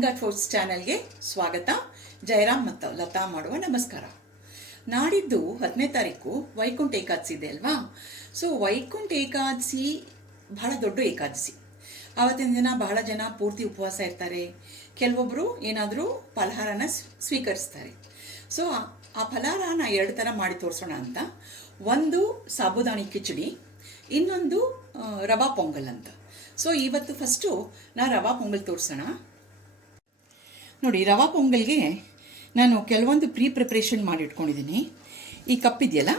ಅಹಂಗಾರ್ foods ಚಾನೆಲ್ಗೆ ಸ್ವಾಗತ. ಜಯರಾಮ್ ಮತ್ತು ಲತಾ ಮಾಡುವ ನಮಸ್ಕಾರ. ನಾಡಿದ್ದು 10ನೇ ತಾರೀಕು ವೈಕುಂಠ ಏಕಾದಶಿ ಇದೆ ಅಲ್ವಾ. ಸೊ ವೈಕುಂಠ ಏಕಾದಶಿ ಬಹಳ ದೊಡ್ಡ ಏಕಾದಶಿ. ಆವತ್ತಿನ ದಿನ ಬಹಳ ಜನ ಪೂರ್ತಿ ಉಪವಾಸ ಇರ್ತಾರೆ. ಕೆಲವೊಬ್ಬರು ಏನಾದರೂ ಫಲಹಾರನ ಸ್ವೀಕರಿಸ್ತಾರೆ. ಸೊ ಆ ಫಲಹಾರನ 2 ಥರ ಮಾಡಿ ತೋರಿಸೋಣ ಅಂತ. ಒಂದು ಸಾಬುದಾಣಿ ಕಿಚಡಿ, ಇನ್ನೊಂದು ರವಾ ಪೊಂಗಲ್ ಅಂತ. ಸೊ ಇವತ್ತು ಫಸ್ಟು ನಾನು ರವಾ ಪೊಂಗಲ್ ತೋರಿಸೋಣ. ನೋಡಿ, ರವಾ ಪೊಂಗಲ್ಗೆ ನಾನು ಕೆಲವೊಂದು ಪ್ರಿಪ್ರೇಷನ್ ಮಾಡಿಟ್ಕೊಂಡಿದ್ದೀನಿ. ಈ ಕಪ್ ಇದೆಯಲ್ಲ,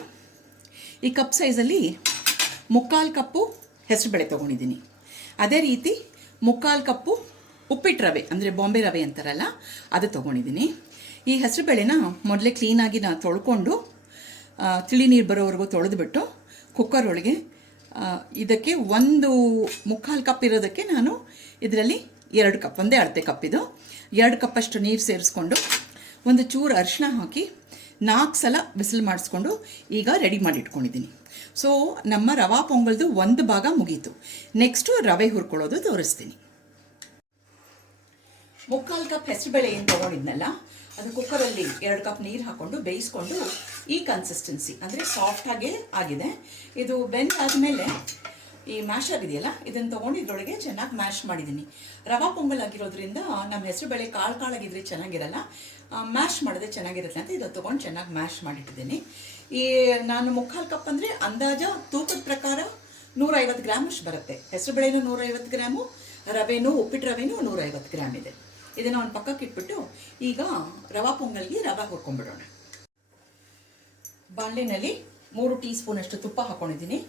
ಈ ಕಪ್ ಸೈಜಲ್ಲಿ 3/4 ಕಪ್ಪು ಹೆಸರುಬೇಳೆ ತೊಗೊಂಡಿದ್ದೀನಿ. ಅದೇ ರೀತಿ 3/4 ಕಪ್ಪು ಉಪ್ಪಿಟ್ಟು ರವೆ, ಅಂದರೆ ಬಾಂಬೆ ರವೆ ಅಂತಾರಲ್ಲ, ಅದು ತೊಗೊಂಡಿದ್ದೀನಿ. ಈ ಹೆಸರುಬೇಳೆನ ಮೊದಲೇ ಕ್ಲೀನಾಗಿ ನಾನು ತೊಳ್ಕೊಂಡು ತಿಳಿ ನೀರು ಬರೋವರೆಗೂ ತೊಳೆದುಬಿಟ್ಟು ಕುಕ್ಕರ್ ಒಳಗೆ ಇದಕ್ಕೆ 1/4 ಕಪ್ ಇರೋದಕ್ಕೆ ನಾನು ಇದರಲ್ಲಿ 2 ಕಪ್, ಒಂದೇ ಅಳತೆ ಕಪ್ ಇದು, 2 ಕಪ್ಪಷ್ಟು ನೀರು ಸೇರಿಸ್ಕೊಂಡು ಒಂದು ಚೂರು ಅರಿಶಿನ ಹಾಕಿ 4 ಸಲ ಬಿಸಿಲು ಮಾಡಿಸ್ಕೊಂಡು ಈಗ ರೆಡಿ ಮಾಡಿ ಇಟ್ಕೊಂಡಿದ್ದೀನಿ. ಸೊ ನಮ್ಮ ರವಾ ಪೊಂಗಲ್ದು ಒಂದು ಭಾಗ ಮುಗೀತು. ನೆಕ್ಸ್ಟು ರವೆ ಹುರ್ಕೊಳ್ಳೋದು ತೋರಿಸ್ತೀನಿ. 3/4 ಕಪ್ ಹೆಸರುಬೇಳೆ ಏನು ತೊಗೊಂಡಿದ್ನಲ್ಲ, ಅದು ಕುಕ್ಕರಲ್ಲಿ 2 ಕಪ್ ನೀರು ಹಾಕ್ಕೊಂಡು ಬೇಯಿಸ್ಕೊಂಡು ಈ ಕನ್ಸಿಸ್ಟೆನ್ಸಿ, ಅಂದರೆ ಸಾಫ್ಟಾಗೇ ಆಗಿದೆ. ಇದು ಬೆಂದಾದಮೇಲೆ ಈ ಮ್ಯಾಶರ್ ಇದೆಯಲ್ಲ, ಇದನ್ನು ತೊಗೊಂಡು ಇದರೊಳಗೆ ಚೆನ್ನಾಗಿ ಮ್ಯಾಶ್ ಮಾಡಿದ್ದೀನಿ. ರವಾ ಪೊಂಗಲ್ ಆಗಿರೋದ್ರಿಂದ ನಮ್ಮ ಹೆಸರುಬೇಳೆ ಕಾಳಾಗಿದ್ರೆ ಚೆನ್ನಾಗಿರಲ್ಲ, ಮ್ಯಾಶ್ ಮಾಡಿದ್ರೆ ಚೆನ್ನಾಗಿರುತ್ತೆ ಅಂತ ಇದನ್ನು ತೊಗೊಂಡು ಚೆನ್ನಾಗಿ ಮ್ಯಾಶ್ ಮಾಡಿಟ್ಟಿದ್ದೀನಿ. ಈ ನಾನು 3/4 ಕಪ್ ಅಂದರೆ ಅಂದಾಜು ತೂಕದ ಪ್ರಕಾರ 150 ಗ್ರಾಮ್ ಅಷ್ಟು ಬರುತ್ತೆ. ಹೆಸರುಬೇಳೆನೂ 150 ಗ್ರಾಮು, ರವೆನೂ ಉಪ್ಪಿಟ್ಟು ರವೆನೂ 150 ಗ್ರಾಮ್ ಇದೆ. ಇದನ್ನು ಒಂದು ಪಕ್ಕಕ್ಕೆ ಇಟ್ಬಿಟ್ಟು ಈಗ ರವಾ ಪೊಂಗಲ್ಗೆ ರವೆ ಹುರ್ಕೊಂಡ್ಬಿಡೋಣ. ಬಾಣಲೆನಲ್ಲಿ 3 ಟೀ ಸ್ಪೂನಷ್ಟು ತುಪ್ಪ ಹಾಕ್ಕೊಂಡಿದ್ದೀನಿ.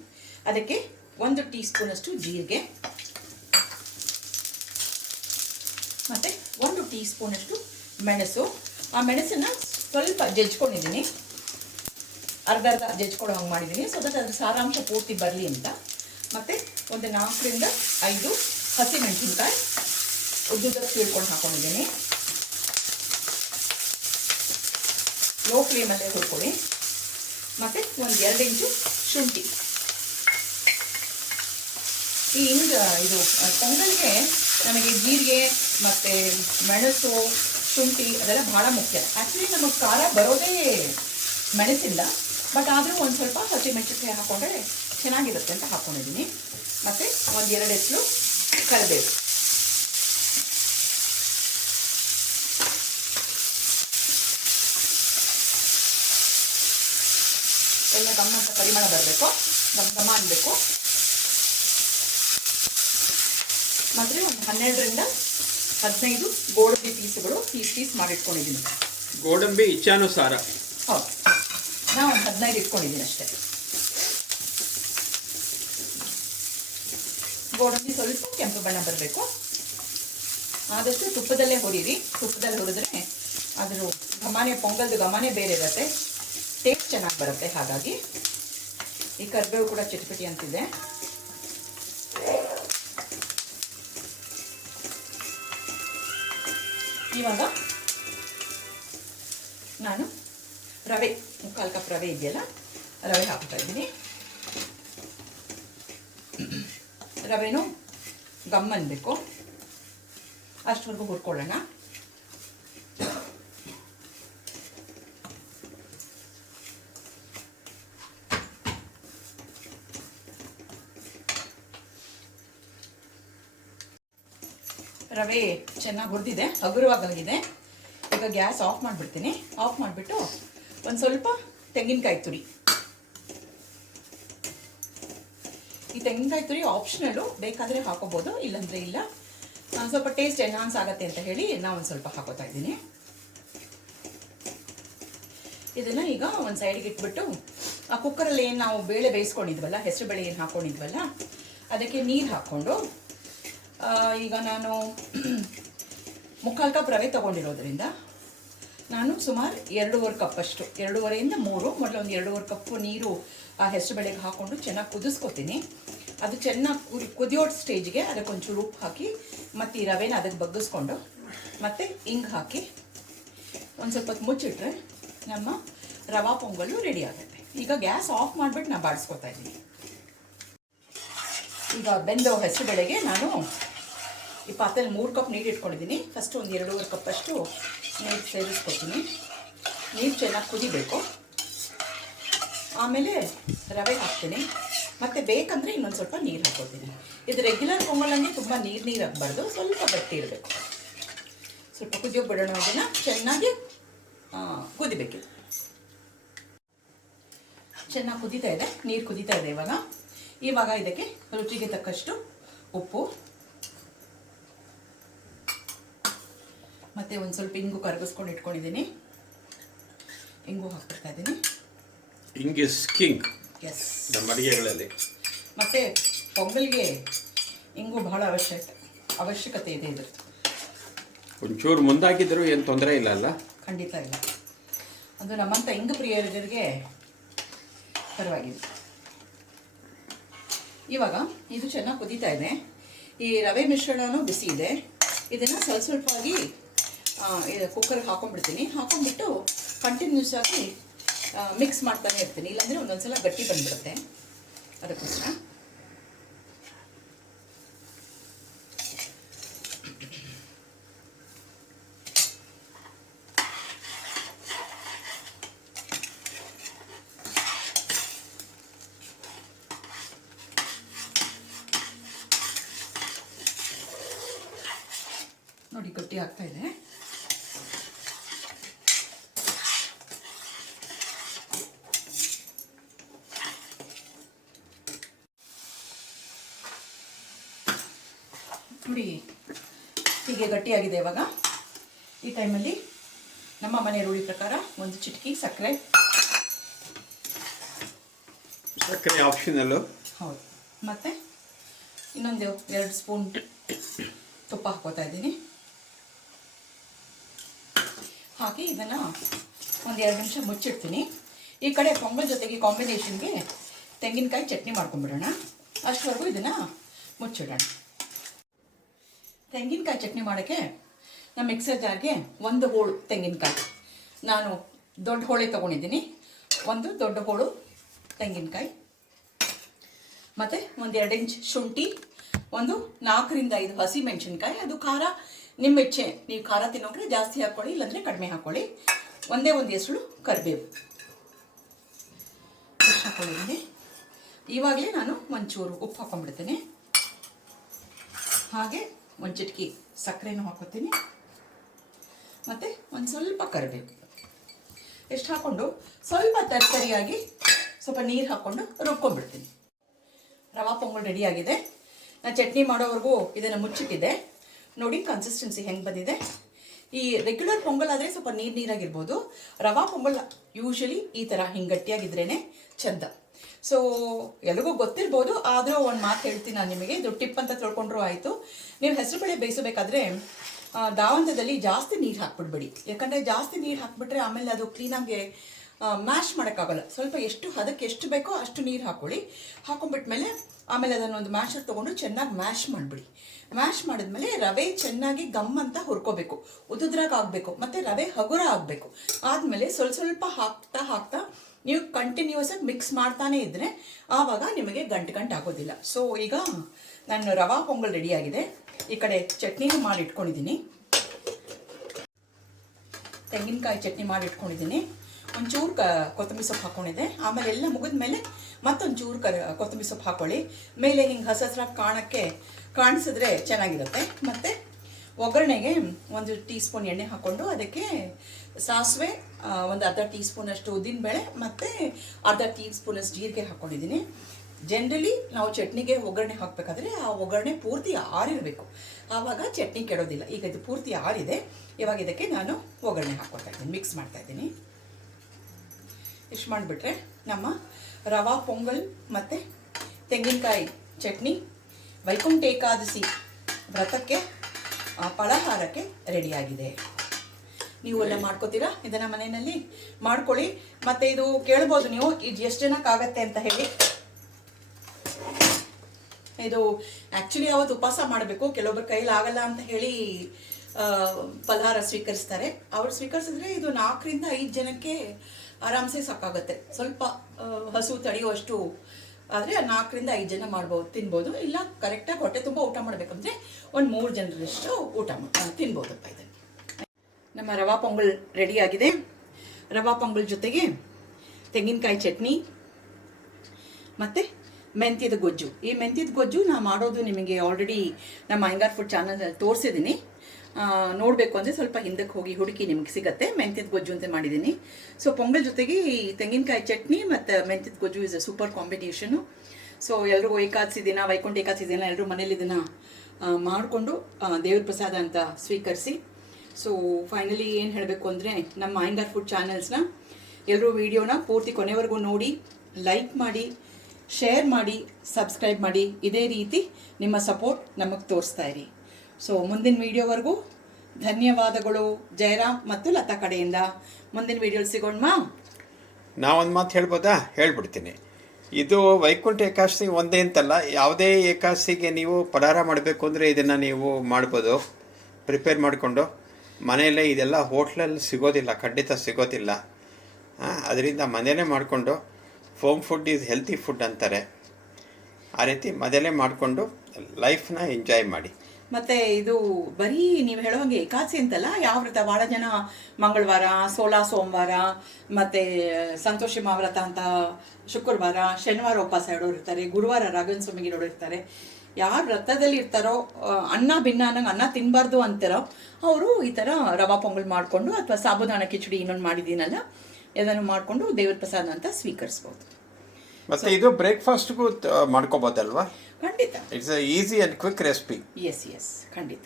ಅದಕ್ಕೆ 1 ಟೀ ಸ್ಪೂನಷ್ಟು ಜೀರಿಗೆ ಮತ್ತು 1 ಟೀ ಸ್ಪೂನಷ್ಟು ಮೆಣಸು. ಆ ಮೆಣಸನ್ನು ಸ್ವಲ್ಪ ಜಜ್ಕೊಂಡಿದ್ದೀನಿ, ಅರ್ಧ ಜಜ್ಕೊಳ್ಳೋ ಹಂಗೆ ಮಾಡಿದ್ದೀನಿ, ಸೊ ದಟ್ ಅದ್ರ ಸಾರಾಂಶ ಪೂರ್ತಿ ಬರಲಿ ಅಂತ. ಮತ್ತು ಒಂದು 4 ರಿಂದ 5 ಹಸಿಮೆಣಸಿನ್ಕಾಯಿ ಉದ್ದುದ್ದಕ್ಕೆ ಸೀಳ್ಕೊಂಡು ಹಾಕ್ಕೊಂಡಿದ್ದೀನಿ. ಲೋ ಫ್ಲೇಮಲ್ಲೇ ಹುರ್ಕೊಳ್ಳಿ. ಮತ್ತು ಒಂದು 2 ಇಂಚು ಶುಂಠಿ. ಈ ಇದು ಪೊಂಗಲ್ಗೆ ನಮಗೆ ಜೀರಿಗೆ ಮತ್ತು ಮೆಣಸು, ಶುಂಠಿ ಅದೆಲ್ಲ ಭಾಳ ಮುಖ್ಯ. ಆ್ಯಕ್ಚುಲಿ ನಮಗೆ ಖಾರ ಬರೋದೇ ಮೆಣಸಿಲ್ಲ, ಬಟ್ ಆದರೂ ಒಂದು ಸ್ವಲ್ಪ ಹಸಿಮೆಣಸಿನಕಾಯಿ ಹಾಕ್ಕೊಂಡ್ರೆ ಚೆನ್ನಾಗಿರುತ್ತೆ ಅಂತ ಹಾಕ್ಕೊಂಡಿದ್ದೀನಿ. ಮತ್ತು ಒಂದು 2 ಎಸಳು ಕರಿಬೇವು. ಎಲ್ಲ ಗಮ್ಮ ಅಂತ ಪರಿಮಳ ಬರಬೇಕು, ಘಮ ಅನ್ನಬೇಕು. ಮತ್ತು ಒಂದು 12 ರಿಂದ 15 ಗೋಡಂಬಿ ಪೀಸ್ಗಳು ಪೀಸ್ ಮಾಡಿಟ್ಕೊಂಡಿದ್ದೀನಿ. ಗೋಡಂಬಿ ಇಚ್ಛಾನುಸಾರ. ಹೌದು, ನಾನು ಒಂದು 15 ಇಟ್ಕೊಂಡಿದ್ದೀನಿ ಅಷ್ಟೇ. ಗೋಡಂಬಿ ಸ್ವಲ್ಪ ಕೆಂಪು ಬಣ್ಣ ಬರಬೇಕು. ಆದಷ್ಟು ತುಪ್ಪದಲ್ಲೇ ಹುರಿರಿ. ತುಪ್ಪದಲ್ಲಿ ಹುರಿದ್ರೆ ಅದ್ರ ಘಮನೇ, ಪೊಂಗಲ್ದು ಘಮನೇ ಬೇರೆ ಇರುತ್ತೆ, ಟೇಸ್ಟ್ ಚೆನ್ನಾಗಿ ಬರುತ್ತೆ. ಹಾಗಾಗಿ ಈ ಕರಿಬೇವು ಕೂಡ ಚಿಟಪಟಿ ಅಂತಿದೆ. ಇವಾಗ ನಾನು ರವೆ 3/4 ಕಪ್ ರವೆ ಇದೆಯಲ್ಲ, ರವೆ ಹಾಕ್ತಾ ಇದ್ದೀನಿ. ರವೆನೂ ಗಮ್ ಅನ್ನಬೇಕು, ಅಷ್ಟವರೆಗೂ ಹುರ್ಕೊಳ್ಳೋಣ. ರವೆ ಚೆನ್ನಾಗಿ ಹುರಿದಿದೆ, ಹಗುರವಾಗಿದೆ. ಈಗ ಗ್ಯಾಸ್ ಆಫ್ ಮಾಡಿಬಿಡ್ತೀನಿ. ಆಫ್ ಮಾಡಿಬಿಟ್ಟು ಒಂದು ಸ್ವಲ್ಪ ತೆಂಗಿನಕಾಯಿ ತುರಿ. ಈ ತೆಂಗಿನಕಾಯಿ ತುರಿ ಆಪ್ಷನಲ್ಲು, ಬೇಕಾದರೆ ಹಾಕೋಬೋದು, ಇಲ್ಲಾಂದರೆ ಇಲ್ಲ. ಸ್ವಲ್ಪ ಟೇಸ್ಟ್ ಎನ್ಹಾನ್ಸ್ ಆಗುತ್ತೆ ಅಂತ ಹೇಳಿ ನಾನು ಒಂದು ಸ್ವಲ್ಪ ಹಾಕೋತಾ ಇದ್ದೀನಿ. ಇದನ್ನು ಈಗ ಒಂದು ಸೈಡ್ಗೆ ಇಟ್ಬಿಟ್ಟು ಆ ಕುಕ್ಕರಲ್ಲಿ ಏನು ನಾವು ಬೇಳೆ ಬೇಯಿಸ್ಕೊಂಡಿದ್ವಲ್ಲ, ಹೆಸರು ಬೇಳೆ ಏನು ಹಾಕ್ಕೊಂಡಿದ್ವಲ್ಲ, ಅದಕ್ಕೆ ನೀರು ಹಾಕ್ಕೊಂಡು ಈಗ ನಾನು 3/4 ಕಪ್ ರವೆ ತೊಗೊಂಡಿರೋದ್ರಿಂದ ನಾನು ಸುಮಾರು 2.5 ಕಪ್ಪಷ್ಟು, 2.5ರಿಂದ 3, ಮೊದಲು ಒಂದು 2.5 ಕಪ್ಪು ನೀರು ಆ ಹೆಸರು ಬೇಳೆಗೆ ಹಾಕ್ಕೊಂಡು ಚೆನ್ನಾಗಿ ಕುದಿಸ್ಕೊತೀನಿ. ಅದು ಚೆನ್ನಾಗಿ ಕುದಿಯೋ ಸ್ಟೇಜ್ಗೆ ಅದಕ್ಕೊಂಚೂರು ಉಪ್ಪು ಹಾಕಿ ಮತ್ತು ಈ ರವೆನ ಅದಕ್ಕೆ ಬಗ್ಗಿಸ್ಕೊಂಡು ಮತ್ತು ಹಿಂಗೆ ಹಾಕಿ ಒಂದು ಸ್ವಲ್ಪ ಹೊತ್ತು ಮುಚ್ಚಿಟ್ರೆ ನಮ್ಮ ರವಾ ಪೊಂಗಲ್ಲು ರೆಡಿ ಆಗುತ್ತೆ. ಈಗ ಗ್ಯಾಸ್ ಆಫ್ ಮಾಡಿಬಿಟ್ಟು ನಾನು ಬಾಡಿಸ್ಕೊತಾ ಇದ್ದೀನಿ. ಈಗ ಬೆಂದ ಹೆಸರು ಬೇಳೆಗೆ ನಾನು ಈ ಪಾತ್ರೆಯಲ್ಲಿ 3 ಕಪ್ ನೀರು ಇಟ್ಕೊಂಡಿದ್ದೀನಿ. ಫಸ್ಟು ಒಂದು 2.5 ಕಪ್ಪಷ್ಟು ನೀರು ಸೇರಿಸ್ಕೊತೀನಿ. ನೀರು ಚೆನ್ನಾಗಿ ಕುದಿಬೇಕು. ಆಮೇಲೆ ರವೆ ಹಾಕ್ತೀನಿ. ಮತ್ತು ಬೇಕಂದರೆ ಇನ್ನೊಂದು ಸ್ವಲ್ಪ ನೀರು ಹಾಕ್ಕೊತೀನಿ. ಇದು ರೆಗ್ಯುಲರ್ ಪೊಂಗಲ್ ತುಂಬ ನೀರು ಹಾಕಬಾರ್ದು, ಸ್ವಲ್ಪ ಗಟ್ಟಿ ಇರಬೇಕು. ಸ್ವಲ್ಪ ಕುದಿಯೋಕೆ ಬಿಡೋಣ. ಅದನ್ನು ಚೆನ್ನಾಗಿ ಕುದಿಬೇಕಿದೆ. ಚೆನ್ನಾಗಿ ಕುದೀತಾ ಇದೆ, ನೀರು ಕುದೀತಾ ಇದೆ. ಇವಾಗ ಇದಕ್ಕೆ ರುಚಿಗೆ ತಕ್ಕಷ್ಟು ಉಪ್ಪು ಮತ್ತು ಒಂದು ಸ್ವಲ್ಪ ಇಂಗು ಕರಗಿಸ್ಕೊಂಡು ಇಟ್ಕೊಂಡಿದ್ದೀನಿ. ಇಂಗು ಹಾಕ್ಬಿಡ್ತಾ ಇದ್ದೀನಿ. ಇಂಗ್ ಇಸ್ ಕಿಂಗ್. ಎಸ್, ನಮ್ಮ ಅಡುಗೆಗಳಲ್ಲಿ. ಮತ್ತು ಪೊಂಗಲ್ಗೆ ಇಂಗು ಬಹಳ ಅವಶ್ಯಕತೆ ಇದೆ. ಇದು ಒಂಚೂರು ಮುಂದಾಕಿದ್ರು ಏನು ತೊಂದರೆ ಇಲ್ಲ ಅಲ್ಲ? ಖಂಡಿತ ಇಲ್ಲ. ಅದು ನಮ್ಮಂಥ ಇಂಗು ಪ್ರಿಯರಿಗೆ ಪರವಾಗಿಲ್ಲ. ಇವಾಗ ಇದು ಚೆನ್ನಾಗಿ ಕುದೀತಾ ಇದೆ. ಈ ರವೆ ಮಿಶ್ರಣನೂ ಬಿಸಿ ಇದೆ. ಇದನ್ನು ಸ್ವಲ್ಪವಾಗಿ ಕುಕ್ಕರ್ಗೆ ಹಾಕೊಂಡ್ಬಿಡ್ತೀನಿ. ಹಾಕೊಂಡ್ಬಿಟ್ಟು ಕಂಟಿನ್ಯೂಸ್ ಆಗಿ ಮಿಕ್ಸ್ ಮಾಡ್ತಾನೆ ಇರ್ತೀನಿ. ಇಲ್ಲಾಂದರೆ ಒಂದೊಂದು ಸಲ ಗಟ್ಟಿ ಬಂದುಬಿಡುತ್ತೆ. ಅದಕ್ಕೋಸ್ಕರ ನೋಡಿ ಗಟ್ಟಿ ಆಗ್ತಾ ಇದೆ. ನೋಡಿ ಹೀಗೆ ಗಟ್ಟಿಯಾಗಿದೆ. ಇವಾಗ ಈ ಟೈಮಲ್ಲಿ ನಮ್ಮ ಮನೆ ರೂಢಿ ಪ್ರಕಾರ ಒಂದು ಚಿಟಕಿ ಸಕ್ಕರೆ ಆಪ್ಷನಲ್ಲು. ಹೌದು. ಮತ್ತು ಇನ್ನೊಂದು 2 ಸ್ಪೂನ್ ತುಪ್ಪ ಹಾಕೋತಾ ಇದ್ದೀನಿ. ಹಾಕಿ ಇದನ್ನು ಒಂದು 2 ನಿಮಿಷ ಮುಚ್ಚಿಡ್ತೀನಿ. ಈ ಕಡೆ ಪೊಂಗಲ್ ಜೊತೆಗೆ ಕಾಂಬಿನೇಷನ್ಗೆ ತೆಂಗಿನಕಾಯಿ ಚಟ್ನಿ ಮಾಡ್ಕೊಂಡ್ಬಿಡೋಣ. ಅಷ್ಟವರೆಗೂ ಇದನ್ನು ಮುಚ್ಚಿಡೋಣ. ತೆಂಗಿನಕಾಯಿ ಚಟ್ನಿ ಮಾಡೋಕ್ಕೆ ನಮ್ಮ ಮಿಕ್ಸರ್ ಜಾರ್ಗೆ 1 ಹೋಳು ತೆಂಗಿನಕಾಯಿ, ನಾನು ದೊಡ್ಡ ಹೋಳೆ ತೊಗೊಂಡಿದ್ದೀನಿ. 1 ದೊಡ್ಡ ಹೋಳು ತೆಂಗಿನಕಾಯಿ ಮತ್ತು ಒಂದು 2 ಇಂಚ್ ಶುಂಠಿ, ಒಂದು 4 ರಿಂದ 5 ಹಸಿ ಮೆಣಸಿನ್ಕಾಯಿ. ಅದು ಖಾರ ನಿಮ್ಮ ಇಚ್ಛೆ, ನೀವು ಖಾರ ತಿನ್ನೋದ್ರೆ ಜಾಸ್ತಿ ಹಾಕ್ಕೊಳ್ಳಿ, ಇಲ್ಲಾಂದರೆ ಕಡಿಮೆ ಹಾಕ್ಕೊಳ್ಳಿ. ಒಂದು ಎಸಳು ಕರಿಬೇವು ಹಾಕ್ಕೊಂಡಿದ್ದೀನಿ. ಇವಾಗಲೇ ನಾನು ಒಂಚೂರು ಉಪ್ಪು ಹಾಕ್ಕೊಂಡ್ಬಿಡ್ತೀನಿ. ಹಾಗೆ ಒಂದು ಚಿಟಕಿ ಸಕ್ಕರೆನೂ ಹಾಕೋತೀನಿ ಮತ್ತು ಒಂದು ಸ್ವಲ್ಪ ಕರಿಬೇವು ಎಷ್ಟು ಹಾಕ್ಕೊಂಡು ಸ್ವಲ್ಪ ತರಕಾರಿಯಾಗಿ ಸ್ವಲ್ಪ ನೀರು ಹಾಕ್ಕೊಂಡು ರುಬ್ಕೊಂಡ್ಬಿಡ್ತೀನಿ. ರವಾ ಪೊಂಗಲ್ ರೆಡಿಯಾಗಿದೆ. ನಾನು ಚಟ್ನಿ ಮಾಡೋವರೆಗೂ ಇದನ್ನು ಮುಚ್ಚಿಟ್ಟಿದ್ದೆ. ನೋಡಿ ಕನ್ಸಿಸ್ಟೆನ್ಸಿ ಹೆಂಗೆ ಬಂದಿದೆ. ಈ ರೆಗ್ಯುಲರ್ ಪೊಂಗಲ್ ಆದರೆ ಸ್ವಲ್ಪ ನೀರಾಗಿರ್ಬೋದು. ರವಾ ಪೊಂಗಲ್ ಯೂಶಲಿ ಈ ಥರ ಹಿಂಗೆ ಗಟ್ಟಿಯಾಗಿದ್ರೇ ಚೆಂದ. ಸೊ ಎಲ್ರಿಗೂ ಗೊತ್ತಿರ್ಬೋದು, ಆದರೂ ಒಂದು ಮಾತು ಹೇಳ್ತೀನಿ ನಾನು ನಿಮಗೆ. ಇದು ಟಿಪ್ ಅಂತ ತಿಳ್ಕೊಂಡ್ರೂ ಆಯಿತು. ನೀವು ಹೆಸರುಬೇಳೆ ಬೇಯಿಸಬೇಕಾದ್ರೆ ದಾವಂತದಲ್ಲಿ ಜಾಸ್ತಿ ನೀರು ಹಾಕ್ಬಿಡ್ಬೇಡಿ. ಯಾಕಂದರೆ ಜಾಸ್ತಿ ನೀರು ಹಾಕ್ಬಿಟ್ರೆ ಆಮೇಲೆ ಅದು ಕ್ಲೀನಾಗಿ ಮ್ಯಾಶ್ ಮಾಡೋಕ್ಕಾಗಲ್ಲ. ಸ್ವಲ್ಪ ಅದಕ್ಕೆ ಎಷ್ಟು ಬೇಕೋ ಅಷ್ಟು ನೀರು ಹಾಕ್ಕೊಳ್ಳಿ. ಹಾಕೊಂಡ್ಬಿಟ್ಮೇಲೆ ಆಮೇಲೆ ಅದನ್ನೊಂದು ಮ್ಯಾಶರ್ ತೊಗೊಂಡು ಚೆನ್ನಾಗಿ ಮ್ಯಾಶ್ ಮಾಡಿಬಿಡಿ. ಮ್ಯಾಶ್ ಮಾಡಿದ್ಮೇಲೆ ರವೆ ಚೆನ್ನಾಗಿ ಗಮ್ ಅಂತ ಹುರ್ಕೋಬೇಕು, ಉದುದ್ರಾಗ ಆಗಬೇಕು, ಮತ್ತು ರವೆ ಹಗುರ ಆಗಬೇಕು. ಆದಮೇಲೆ ಸ್ವಲ್ಪ ಹಾಕ್ತಾ ನೀವು ಕಂಟಿನ್ಯೂಸ್ ಆಗಿ ಮಿಕ್ಸ್ ಮಾಡ್ತಾನೆ ಇದ್ದರೆ ಆವಾಗ ನಿಮಗೆ ಗಂಟು ಆಗೋದಿಲ್ಲ. ಸೊ ಈಗ ನಾನು ರವಾ ಪೊಂಗಲ್ ರೆಡಿಯಾಗಿದೆ. ಈ ಕಡೆ ಚಟ್ನಿನೂ ಮಾಡಿ ಇಟ್ಕೊಂಡಿದ್ದೀನಿ. ತೆಂಗಿನಕಾಯಿ ಚಟ್ನಿ ಮಾಡಿ ಇಟ್ಕೊಂಡಿದ್ದೀನಿ. ಒಂಚೂರು ಕೊತ್ತಂಬರಿ ಸೊಪ್ಪು ಹಾಕ್ಕೊಂಡಿದ್ದೆ. ಆಮೇಲೆ ಎಲ್ಲ ಮುಗಿದ್ಮೇಲೆ ಮತ್ತೊಂಚೂರು ಕೊತ್ತಂಬರಿ ಸೊಪ್ಪು ಹಾಕ್ಕೊಳ್ಳಿ. ಮೇಲೆ ಹಿಂಗೆ ಹಸಿರಾಗಿ ಕಾಣಿಸಿದ್ರೆ ಚೆನ್ನಾಗಿರುತ್ತೆ. ಮತ್ತು ಒಗ್ಗರಣೆಗೆ 1 ಟೀ ಸ್ಪೂನ್ ಎಣ್ಣೆ ಹಾಕ್ಕೊಂಡು ಅದಕ್ಕೆ ಸಾಸಿವೆ, ಒಂದು ಅರ್ಧ ಟೀ ಸ್ಪೂನಷ್ಟು ಉದ್ದಿನಬೇಳೆ ಮತ್ತು ಅರ್ಧ ಟೀ ಸ್ಪೂನಷ್ಟು ಜೀರಿಗೆ ಹಾಕ್ಕೊಂಡಿದ್ದೀನಿ. ಜನರಲಿ ನಾವು ಚಟ್ನಿಗೆ ಒಗ್ಗರಣೆ ಹಾಕಬೇಕಾದ್ರೆ ಆ ಒಗ್ಗರಣೆ ಪೂರ್ತಿ ಆರಿರಬೇಕು, ಆವಾಗ ಚಟ್ನಿ ಕೆಡೋದಿಲ್ಲ. ಈಗ ಇದು ಪೂರ್ತಿ ಆರಿದೆ. ಇವಾಗ ಇದಕ್ಕೆ ನಾನು ಒಗ್ಗರಣೆ ಹಾಕ್ಕೊಳ್ತಾ ಇದ್ದೀನಿ, ಮಿಕ್ಸ್ ಮಾಡ್ತಾಯಿದ್ದೀನಿ. ಇಷ್ಟು ಮಾಡಿಬಿಟ್ರೆ ನಮ್ಮ ರವಾ ಪೊಂಗಲ್ ಮತ್ತು ತೆಂಗಿನಕಾಯಿ ಚಟ್ನಿ ವೈಕುಂಠ ಏಕಾದಶಿ ವ್ರತಕ್ಕೆ ಫಲಾಹಾರಕ್ಕೆ ರೆಡಿಯಾಗಿದೆ. ನೀವೆಲ್ಲ ಮಾಡ್ಕೋತೀರಾ ಇದನ್ನು ಮನೆಯಲ್ಲಿ ಮಾಡ್ಕೊಳ್ಳಿ. ಮತ್ತು ಇದು ಕೇಳ್ಬೋದು ನೀವು, ಇದು ಎಷ್ಟು ಜನಕ್ಕಾಗತ್ತೆ ಅಂತ ಹೇಳಿ. ಇದು ಆ್ಯಕ್ಚುಲಿ ಅವತ್ತು ಉಪವಾಸ ಮಾಡಬೇಕು. ಕೆಲವೊಬ್ಬರ ಕೈಲಿ ಆಗಲ್ಲ ಅಂತ ಹೇಳಿ ಫಲಹಾರ ಸ್ವೀಕರಿಸ್ತಾರೆ. ಅವ್ರು ಸ್ವೀಕರಿಸಿದ್ರೆ ಇದು 4 ರಿಂದ 5 ಜನಕ್ಕೆ ಆರಾಮ್ಸೆ ಸಾಕಾಗುತ್ತೆ. ಸ್ವಲ್ಪ ಹಸು ತಡೆಯುವಷ್ಟು ಆದರೆ 4-5 ಜನ ಮಾಡ್ಬೋದು, ತಿನ್ಬೋದು. ಇಲ್ಲ ಕರೆಕ್ಟಾಗಿ ಹೊಟ್ಟೆ ತುಂಬ ಊಟ ಮಾಡಬೇಕಂದ್ರೆ ಒಂದು 3 ಜನರಷ್ಟು ತಿನ್ಬೋದಪ್ಪ ಇದನ್ನು. ನಮ್ಮ ರವಾ ಪೊಂಗಲ್ ರೆಡಿಯಾಗಿದೆ. ರವಾ ಪೊಂಗಲ್ ಜೊತೆಗೆ ತೆಂಗಿನಕಾಯಿ ಚಟ್ನಿ ಮತ್ತು ಮೆಂತ್ಯದ ಗೊಜ್ಜು. ಈ ಮೆಂತ್ಯದ ಗೊಜ್ಜು ನಾನು ಮಾಡೋದು ನಿಮಗೆ ಆಲ್ರೆಡಿ ನಮ್ಮ ಅಯ್ಯಂಗಾರ್ ಫುಡ್ ಚಾನಲಲ್ಲಿ ತೋರಿಸಿದ್ದೀನಿ. ನೋಡಬೇಕು ಅಂದರೆ ಸ್ವಲ್ಪ ಹಿಂದಕ್ಕೆ ಹೋಗಿ ಹುಡುಕಿ ನಿಮಗೆ ಸಿಗುತ್ತೆ. ಮೆಂತ್ಯದ ಗೊಜ್ಜು ಅಂತ ಮಾಡಿದ್ದೀನಿ. ಸೊ ಪೊಂಗಲ್ ಜೊತೆಗೆ ಈ ತೆಂಗಿನಕಾಯಿ ಚಟ್ನಿ ಮತ್ತು ಮೆಂತ್ಯದ ಗೊಜ್ಜು is a super combination. So ಎಲ್ರಿಗೂ ಏಕಾದಶಿ ದಿನ, ವೈಕುಂಠ ಏಕಾದಶಿ ದಿನ ಎಲ್ಲರೂ ಮನೇಲಿ ಇದನ್ನು ಮಾಡಿಕೊಂಡು ದೇವ್ರ ಪ್ರಸಾದ ಅಂತ ಸ್ವೀಕರಿಸಿ. ಸೊ ಫೈನಲಿ ಏನು ಹೇಳಬೇಕು ಅಂದರೆ, ನಮ್ಮ ಅಯ್ಯಂಗಾರ್ ಫುಡ್ ಚಾನಲ್ಸ್ನ ಎಲ್ಲರೂ ವಿಡಿಯೋನ ಪೂರ್ತಿ ಕೊನೆವರೆಗೂ ನೋಡಿ, ಲೈಕ್ ಮಾಡಿ, ಶೇರ್ ಮಾಡಿ, ಸಬ್ಸ್ಕ್ರೈಬ್ ಮಾಡಿ. ಇದೇ ರೀತಿ ನಿಮ್ಮ ಸಪೋರ್ಟ್ ನಮಗೆ ತೋರಿಸ್ತಾ ಇರಿ. ಸೊ ಮುಂದಿನ ವಿಡಿಯೋವರೆಗೂ ಧನ್ಯವಾದಗಳು ಜಯರಾಮ್ ಮತ್ತು ಲತಾ ಕಡೆಯಿಂದ. ಮುಂದಿನ ವಿಡಿಯೋಲಿ ಸಿಗೋಣ. ನಾವೊಂದು ಮಾತು ಹೇಳ್ಬೋದಾ? ಹೇಳ್ಬಿಡ್ತೀನಿ. ಇದು ವೈಕುಂಠ ಏಕಾದಶಿ ಒಂದೇ ಅಂತಲ್ಲ, ಯಾವುದೇ ಏಕಾದಶಿಗೆ ನೀವು ಪಲಹಾರ ಮಾಡಬೇಕು ಅಂದರೆ ಇದನ್ನು ನೀವು ಮಾಡ್ಬೋದು. ಪ್ರಿಪೇರ್ ಮಾಡಿಕೊಂಡು ಮನೆಯಲ್ಲೇ. ಇದೆಲ್ಲ ಹೋಟ್ಲಲ್ಲಿ ಸಿಗೋದಿಲ್ಲ, ಖಂಡಿತ ಸಿಗೋದಿಲ್ಲ. ಅದರಿಂದ ಮನೆಯಲ್ಲೇ ಮಾಡಿಕೊಂಡು, home food is healthy food ಅಂತಾರೆ. ಆ ರೀತಿ ಮನೆಯಲ್ಲೇ ಮಾಡಿಕೊಂಡು ಲೈಫ್ನ ಎಂಜಾಯ್ ಮಾಡಿ. ಮತ್ತು ಇದು ಬರೀ ನೀವು ಹೇಳೋ ಹಾಗೆ ಏಕಾದಶಿ ಅಂತಲ್ಲ, ಯಾವ ವ್ರತ ಭಾಳ ಜನ ಮಂಗಳವಾರ, ಸೋಮವಾರ, ಮತ್ತು ಸಂತೋಷಿ ಮಹಾವ್ರತ ಅಂತ ಶುಕ್ರವಾರ, ಶನಿವಾರ ಉಪವಾಸ ಇಡೋರು ಇರ್ತಾರೆ, ಗುರುವಾರ ರಾಘವೇಂದ್ರ ಸ್ವಾಮಿಗೆ ಇಡೋರು ಇರ್ತಾರೆ. ಯಾರು ವ್ರತದಲ್ಲಿ ಇರ್ತಾರೋ, ಅನ್ನ ಭಿನ್ನ ಅನ್ನಂಗೆ ಅನ್ನ ತಿನ್ನಬಾರ್ದು ಅಂತಾರೋ ಅವರು ಈ ಥರ ರವಾ ಪೊಂಗಲ್ ಮಾಡಿಕೊಂಡು ಅಥವಾ ಸಾಬುದಾನ ಕಿಚಡಿ ಇನ್ನೊಂದು ಮಾಡಿದ್ದೀನಲ್ಲ, ಇದನ್ನು ಮಾಡಿಕೊಂಡು ದೇವ್ರ ಪ್ರಸಾದ ಅಂತ ಸ್ವೀಕರಿಸ್ಬೋದು. ಮತ್ತು ಇದು ಬ್ರೇಕ್ಫಾಸ್ಟ್ಗೂ ಮಾಡ್ಕೋಬೋದಲ್ವಾ? ಖಂಡಿತ. It's a easy and quick recipe. Yes ಖಂಡಿತ.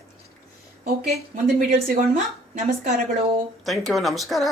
ಓಕೆ, ಮುಂದಿನ ವಿಡಿಯೋಲಿ ಸಿಗೋಣ. ನಮಸ್ಕಾರಗಳು. Thank you. ನಮಸ್ಕಾರ.